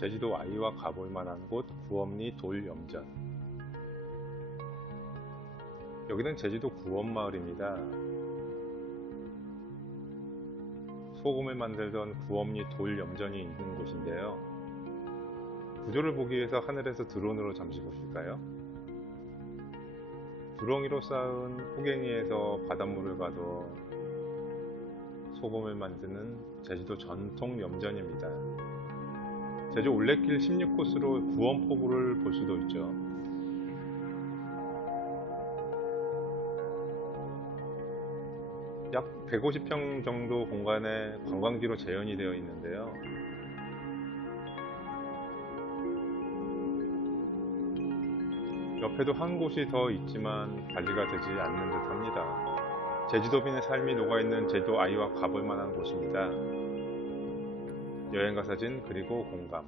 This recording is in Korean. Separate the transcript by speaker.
Speaker 1: 제주도 아이와 가볼 만한 곳 구엄리 돌염전 여기는 제주도 구엄마을입니다. 소금을 만들던 구엄리 돌염전이 있는 곳인데요. 구조를 보기 위해서 하늘에서 드론으로 잠시 보실까요? 두렁이로 쌓은 호갱이에서 바닷물을 가둬 소금을 만드는 제주도 전통 염전입니다. 제주 올레길 16코스로 구원포구를 볼 수도 있죠. 약 150평 정도 공간에 관광지로 재현이 되어 있는데요. 옆에도 한 곳이 더 있지만 관리가 되지 않는 듯 합니다. 제주도민의 삶이 녹아있는 제주도 아이와 가볼 만한 곳입니다. 여행가 사진 그리고 공감